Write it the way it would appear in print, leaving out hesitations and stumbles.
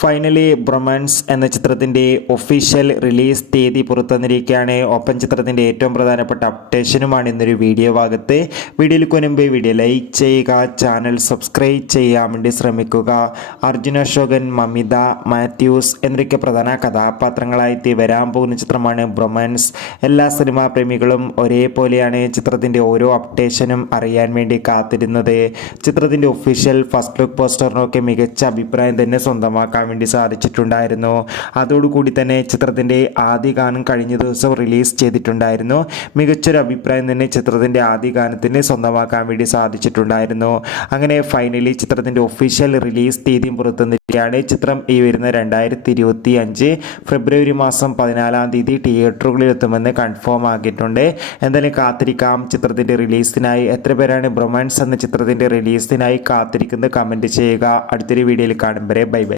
Finally bromance എന്ന ചിത്രത്തിൻ്റെ official release തീയതി പുറത്തുവന്നിരിക്കുകയാണ്. ഒപ്പം ചിത്രത്തിൻ്റെ ഏറ്റവും പ്രധാനപ്പെട്ട അപ്ഡേഷനുമാണ് ഇന്നൊരു വീഡിയോ ഭാഗത്ത്. വീഡിയോയിൽ മുൻപ് വീഡിയോ ലൈക്ക് ചെയ്യുക, ചാനൽ സബ്സ്ക്രൈബ് ചെയ്യാൻ വേണ്ടി ശ്രമിക്കുക. അർജുൻ അശോകൻ, മമിത മാത്യൂസ് എന്നൊക്കെ പ്രധാന കഥാപാത്രങ്ങളായി വരാൻ പോകുന്ന ചിത്രമാണ് ബ്രൊമാൻസ്. എല്ലാ സിനിമാ പ്രേമികളും ഒരേപോലെയാണ് ചിത്രത്തിൻ്റെ ഓരോ അപ്ഡേഷനും അറിയാൻ വേണ്ടി കാത്തിരുന്നത്. ചിത്രത്തിൻ്റെ ഒഫീഷ്യൽ ഫസ്റ്റ് ലുക്ക് പോസ്റ്ററിനൊക്കെ മികച്ച അഭിപ്രായം തന്നെ സ്വന്തമാക്കാൻ വേണ്ടി സാധിച്ചിട്ടുണ്ടായിരുന്നു. അതോടുകൂടി തന്നെ ചിത്രത്തിൻ്റെ ആദ്യ ഗാനം കഴിഞ്ഞ ദിവസം റിലീസ് ചെയ്തിട്ടുണ്ടായിരുന്നു. മികച്ചൊരു അഭിപ്രായം തന്നെ ചിത്രത്തിൻ്റെ ആദ്യ ഗാനത്തിന് സ്വന്തമാക്കാൻ വേണ്ടി സാധിച്ചിട്ടുണ്ടായിരുന്നു. അങ്ങനെ ഫൈനലി ചിത്രത്തിൻ്റെ ഒഫീഷ്യൽ റിലീസ് തീയതിയും പുറത്തുവന്നിരിക്കുകയാണ്. ചിത്രം ഈ വരുന്ന 2025 ഫെബ്രുവരി മാസം 14 തീയതി തിയേറ്ററുകളിൽ എത്തുമെന്ന് കൺഫേം ആക്കിയിട്ടുണ്ട്. എന്തായാലും കാത്തിരിക്കാം ചിത്രത്തിൻ്റെ റിലീസിനായി. എത്ര പേരാണ് ബ്രൊമാൻസ് എന്ന ചിത്രത്തിൻ്റെ റിലീസിനായി കാത്തിരിക്കുന്നത് കമൻറ്റ് ചെയ്യുക. അടുത്തൊരു വീഡിയോയിൽ കാണും വരെ ബൈ ബൈ.